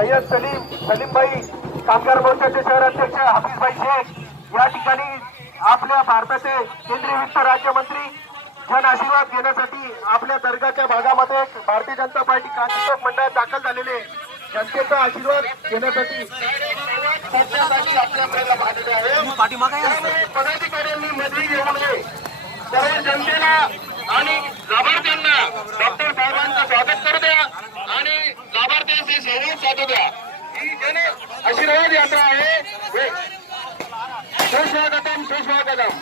सय्यद सलीमभाई कामगार मोर्चाचे शहराध्यक्ष हाफिजभाई शेख या ठिकाणी आपल्या भारताचे केंद्रीय वित्त राज्यमंत्री जन आशीर्वाद घेण्यासाठी आपल्या दर्गाच्या भागामध्ये भारतीय जनता पार्टी क्रांतिचौक मंडळात दाखल झालेले जनतेचा आशीर्वाद घेण्यासाठी पदाधिकाऱ्यांनी मध्ये येऊ नये. सर्व जनतेला आणि लाभार्थ्यांना डॉक्टर साहेबांचं स्वागत करू द्या आणि लाभार्थ्यांचे सहयोग साधू द्या. ही जन आशीर्वाद यात्रा आहे. सुस्वागतम सुस्वागतम.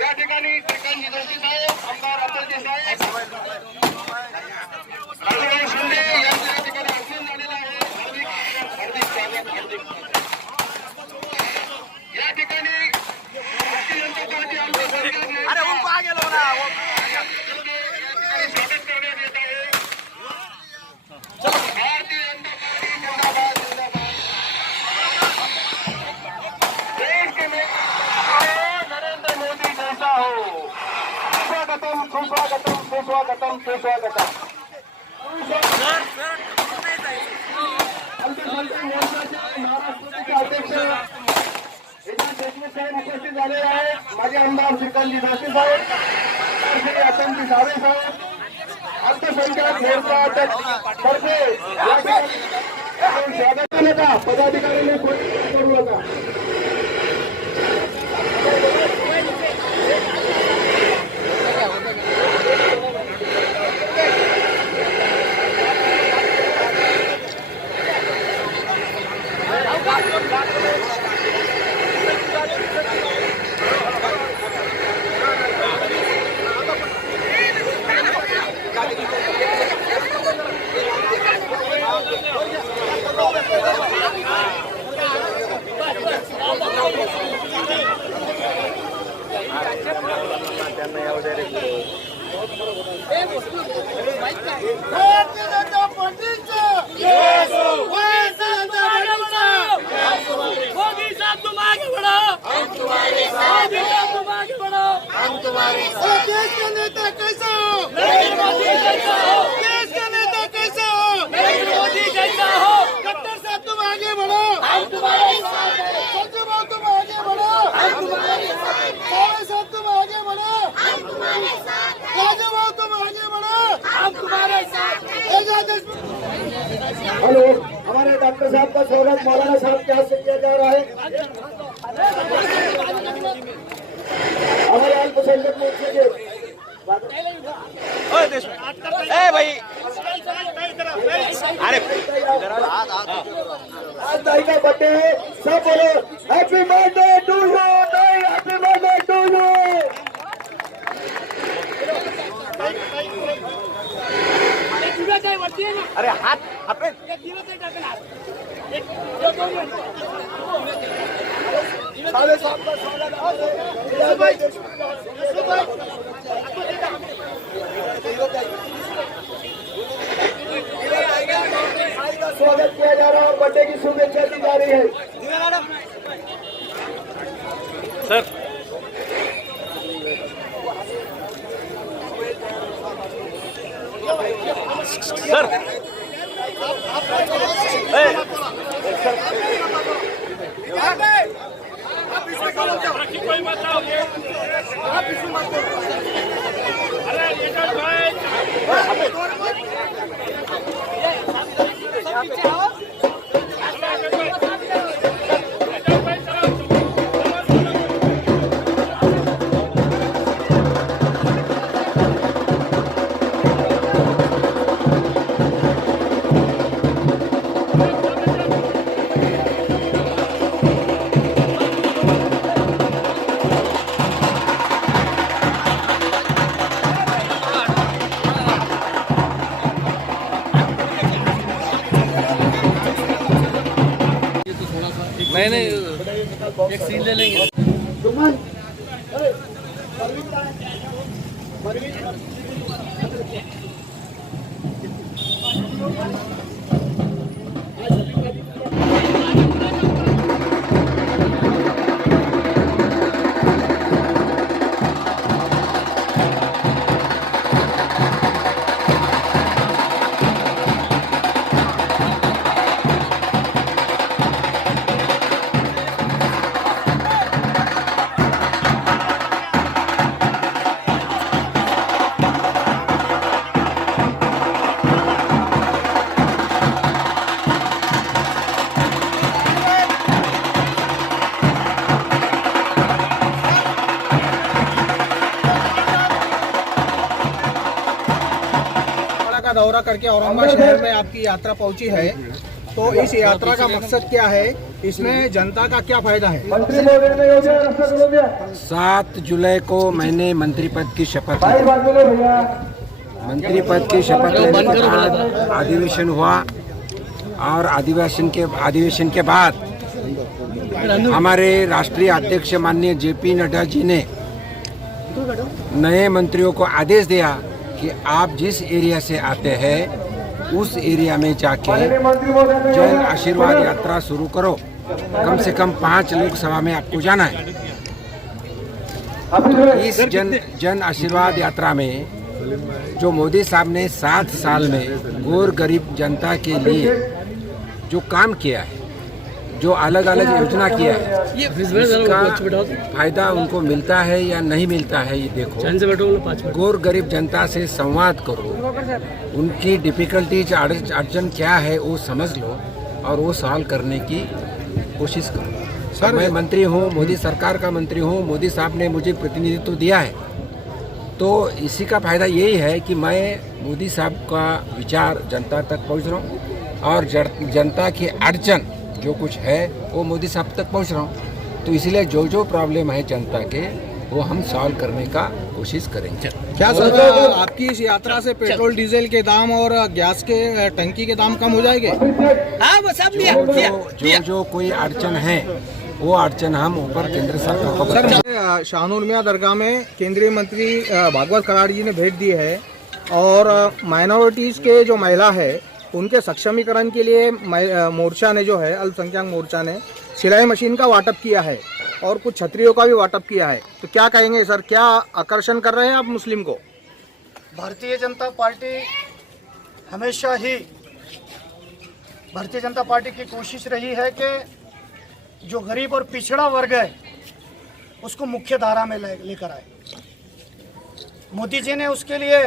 या ठिकाणी श्रीकांतजी जोशी साहेब, आमदार अतुलजी साहेब, राजूभाई शिंदे यांचं या ठिकाणी आगमन झालेलं आहे. हार्दिक स्वागत. या ठिकाणी भारतीय जनता पार्टी आमच्या सरकारने स्वागत करण्यात येत आहे. भारतीय जनता पार्टी जिंदाबाद जिंदाबाद. देश के नरेंद्र मोदी जैसा हो. सुस्वागतम सुस्वागतम सुस्वागतम सुस्वागतम. महाराष्ट्राचे अध्यक्ष देशमुख साहेब उपस्थित झालेले आहे. माझे आमदार श्रीकांतजी जोशी साहेब, श्री अतुलजी सावे साहेब, अल्पसंख्याक मोर्चा तर्फे या ठिकाणी स्वागत करू नका. पदाधिकाऱ्यांनी कोणी करू नका. देश का नेता कैसा हो? नरेंद्र मोदी जैसा हो. देश का नेता कैसा हो? नरेंद्र मोदी जैसा हो. डॉक्टर साहब तुम आगे बढ़ो, हम तुम्हारे साथ हैं. संजू भाऊ तुम आगे बढ़ो, हम तुम्हारे साथ हैं. सावे साहब तुम आगे बढ़ो, हम तुम्हारे साथ हैं. राजू भाऊ तुम आगे बढ़ो, हम तुम्हारे साथ हैं. हेलो, हमारे डॉक्टर साहब का स्वागत मौलाना साहब के हाथ से किया जा रहा है. हमारे अल्पसंख्यक मोर्चे के भाई अरे आज दाई का बर्थडे है. सब बोलो happy birthday to you. Happy birthday to you. अरे हात आपले साले साहब का स्वागत किया जा रहा है और बर्थडे की शुभेच्छा दी जा रही है. सर सर कोई मत आओ. नहीं एक सीन ले लेंगे. यात्रा करके औरंगाबाद शहर में आपकी यात्रा पहुंची है, तो इस यात्रा का मकसद क्या है, इसमें जनता का क्या फायदा है? मंत्री महोदय ने योग्य रास्ता बोलो दिया 7 जुलाई को मैंने मंत्री पद की शपथ भाई ली। बात बोलो भैया मंत्री पद की शपथ लेने के बाद अधिवेशन हुआ और अधिवेशन के बाद हमारे राष्ट्रीय अध्यक्ष माननीय जेपी नड्डा जी ने नए मंत्रियों को आदेश दिया कि आप जिस एरिया से आते हैं उस एरिया में जाके मंत्री महोदय ने जन आशीर्वाद यात्रा शुरू करो। कम से कम 5 लोकसभा में आपको जाना है। इस जन आशीर्वाद यात्रा में जो मोदी साहब ने 7 साल में गौर गरीब जनता के लिए जो काम किया है, जो अलग अलग योजना किया है, उसका फायदा उनको मिलता है या नहीं मिलता है ये देखो। गौर गरीब जनता से संवाद करो, उनकी डिफिकल्टीज अड़चन क्या है वो समझ लो और वो सॉल्व करने की कोशिश करो। सर मैं मंत्री हूँ, मोदी सरकार का मंत्री हूँ, मोदी साहब ने मुझे प्रतिनिधित्व दिया है, तो इसी का फायदा यही है कि मैं मोदी साहब का विचार जनता तक पहुँच रहा हूँ और जनता की अड़चन जो कुछ है वो मोदी साहब तक पहुंच रहा हूँ। तो इसलिए जो जो प्रॉब्लम है जनता के वो हम सॉल्व करने का कोशिश करेंगे। क्या सर आपकी इस यात्रा से पेट्रोल डीजल के दाम और गैस के टंकी के दाम कम हो जाएंगे? जो कोई अड़चन है वो अड़चन हम ऊपर केंद्र सरकार को सर बताएंगे। शाहनूर मियां दरगाह में केंद्रीय मंत्री भागवत कराड़ जी ने भेंट दी है और माइनॉरिटीज के जो महिला है उनके सक्षमीकरण के लिए मोर्चा ने जो है अल्पसंख्यक मोर्चा ने सिलाई मशीन का वाटप किया है और कुछ छतरियों का भी वाटप किया है। तो क्या कहेंगे सर, क्या आकर्षण कर रहे हैं आप मुस्लिम को? भारतीय जनता पार्टी हमेशा ही भारतीय जनता पार्टी की कोशिश रही है कि जो गरीब और पिछड़ा वर्ग है उसको मुख्य धारा में लेकर आए। मोदी जी ने उसके लिए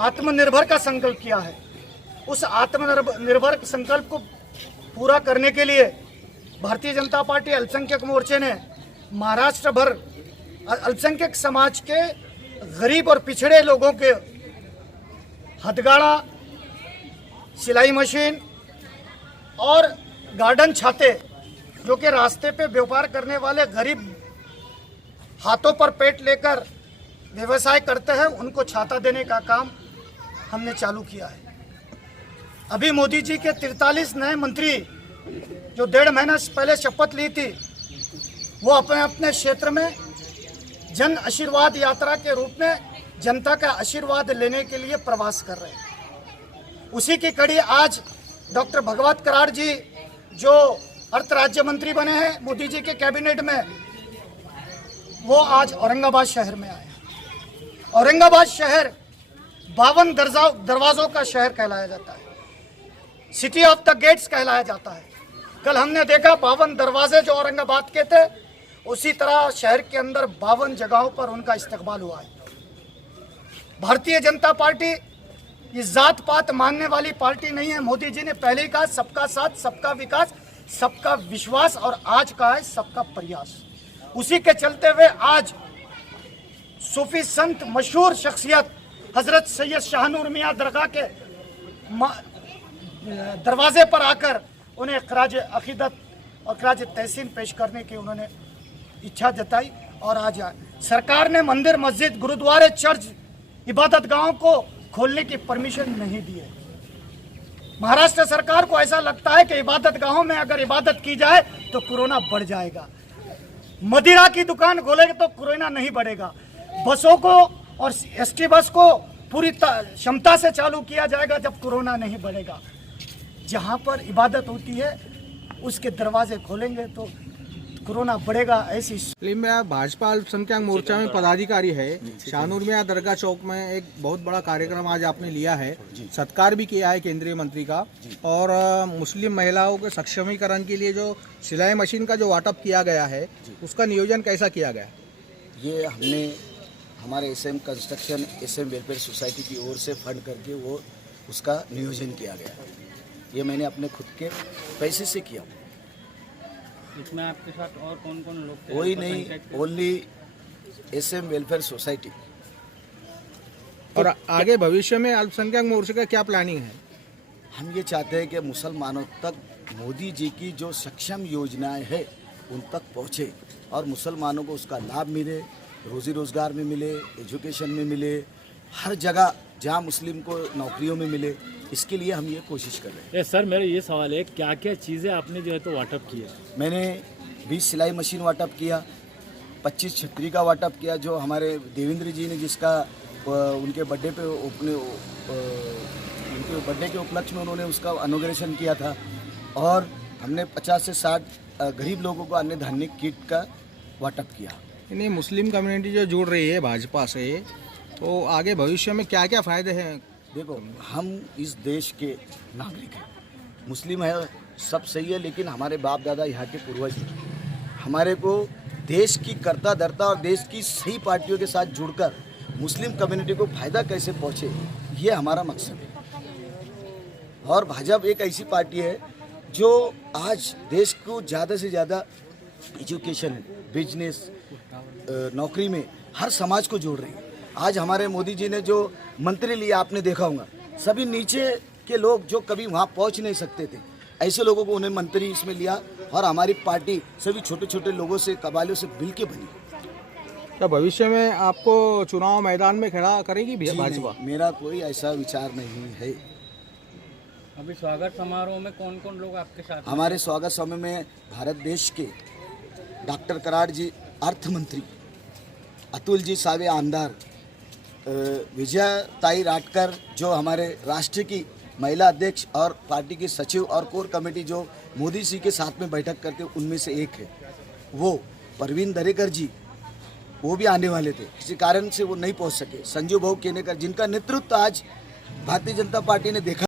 आत्मनिर्भर का संकल्प किया है। उस आत्मनिर्भर संकल्प को पूरा करने के लिए भारतीय जनता पार्टी अल्पसंख्यक मोर्चे ने महाराष्ट्र भर अल्पसंख्यक समाज के गरीब और पिछड़े लोगों के हथगाड़ा, सिलाई मशीन और गार्डन छाते, जो कि रास्ते पे व्यापार करने वाले गरीब हाथों पर पेट लेकर व्यवसाय करते हैं, उनको छाता देने का काम हमने चालू किया है। अभी मोदी जी के 43 नए मंत्री जो 1.5 महीना पहले शपथ ली थी, वो अपने अपने क्षेत्र में जन आशीर्वाद यात्रा के रूप में जनता का आशीर्वाद लेने के लिए प्रवास कर रहे हैं। उसी की कड़ी आज डॉक्टर भागवत कराड़ जी जो अर्थ राज्य मंत्री बने हैं मोदी जी के कैबिनेट में, वो आज औरंगाबाद शहर में आए। औरंगाबाद शहर 52 दरवाजों का शहर कहलाया जाता है, सिटी ऑफ द गेट्स कहलाया जाता है। कल हमने देखा 52 दरवाजे जो औरंगाबाद के थे, उसी तरह शहर के अंदर 52 जगहों पर उनका इस्तकबाल हुआ है। भारतीय जनता पार्टी ये जात पात मानने वाली पार्टी नहीं है। मोदी जी ने पहले ही कहा सबका साथ, सबका विकास, सबका विश्वास, और आज कहा है सबका प्रयास। उसी के चलते हुए आज सूफी संत मशहूर शख्सियत हजरत सैयद शाहनूर मियां दरगाह के दरवाजे पर आकर उन्हें खराज अकीदत और खराज तहसीन पेश करने की उन्होंने इच्छा जताई और आज सरकार ने मंदिर, मस्जिद, गुरुद्वारे, चर्च, इबादत गाहों को खोलने की परमिशन नहीं दी है। महाराष्ट्र सरकार को ऐसा लगता है कि इबादत गाहों में अगर इबादत की जाए तो कोरोना बढ़ जाएगा। मदिरा की दुकान खोलेंगे तो कोरोना नहीं बढ़ेगा। बसों को और एसटी बस को पूरी क्षमता से चालू किया जाएगा जब कोरोना नहीं बढ़ेगा। जहां पर इबादत होती है उसके दरवाजे खोलेंगे तो कोरोना बढ़ेगा। ऐसी में भाजपा अल्पसंख्यक मोर्चा में पदाधिकारी है, शाहनूर मियां दरगाह चौक में एक बहुत बड़ा कार्यक्रम आज आपने लिया है, सत्कार भी किया है केंद्रीय मंत्री का, और मुस्लिम महिलाओं के सक्षमीकरण के लिए जो सिलाई मशीन का जो वाटअप किया गया है उसका नियोजन कैसा किया गया? ये हमने हमारे SM construction, SM welfare society की ओर से फंड करके वो उसका नियोजन किया गया। ये मैंने अपने खुद के पैसे से किया। इसमें आपके साथ और कौन कौन लोग थे? कोई नहीं, ओनली एसएम वेलफेयर सोसाइटी और आगे भविष्य में अल्पसंख्यक मोर्चे का क्या प्लानिंग है? हम ये चाहते हैं कि मुसलमानों तक मोदी जी की जो सक्षम योजनाएं हैं उन तक पहुँचे और मुसलमानों को उसका लाभ मिले, रोजी रोजगार में मिले, एजुकेशन में मिले, हर जगह जहाँ मुस्लिम को नौकरियों में मिले, इसके लिए हम ये कोशिश कर रहे हैं। सर मेरा ये सवाल है, क्या क्या चीज़ें आपने जो है तो वाटअप किया? मैंने 20 सिलाई मशीन वाटअप किया, 25 छतरी का वाटअप किया, जो हमारे देवेंद्र जी ने जिसका उनके बर्थडे पे उनके बर्थडे के उपलक्ष्य में उन्होंने उसका इनॉग्रेशन किया था। और हमने 50 से 60 गरीब लोगों को अन्य धान्य किट का वाटअप किया। यानी मुस्लिम कम्युनिटी जो जुड़ रही है भाजपा से, तो आगे भविष्य में क्या क्या फ़ायदे हैं? देखो, हम इस देश के नागरिक हैं, मुस्लिम है सब सही है, लेकिन हमारे बाप दादा यहाँ के पूर्वज हैं। हमारे को देश की कर्ता धर्ता और देश की सही पार्टियों के साथ जुड़कर मुस्लिम कम्युनिटी को फ़ायदा कैसे पहुँचे, ये हमारा मकसद है। और भाजपा एक ऐसी पार्टी है जो आज देश को ज़्यादा से ज़्यादा एजुकेशन, बिजनेस, नौकरी में हर समाज को जोड़ रही है। आज हमारे मोदी जी ने जो मंत्री लिया आपने देखा होगा, सभी नीचे के लोग जो कभी वहाँ पहुँच नहीं सकते थे, ऐसे लोगों को उन्हें मंत्री इसमें लिया। और हमारी पार्टी सभी छोटे छोटे लोगों से, कबालियों से मिल के बनी। क्या भविष्य में आपको चुनाव मैदान में खड़ा करेगी भाजपा? नहीं, मेरा कोई ऐसा विचार नहीं है। अभी स्वागत समारोह में कौन कौन लोग आपके साथ हैं? हमारे स्वागत समारोह में भारत देश के डॉक्टर कराड़ जी अर्थ मंत्री, अतुल जी सावे आमदार, विजयताई राटकर जो हमारे राष्ट्र की महिला अध्यक्ष और पार्टी की सचिव और कोर कमेटी जो मोदी जी के साथ में बैठक करते उनमें से एक है, वो परवीन दरेकर जी, वो भी आने वाले थे, किसी कारण से वो नहीं पहुंच सके। संजू भाऊ केनेकर जिनका नेतृत्व आज भारतीय जनता पार्टी ने देखा।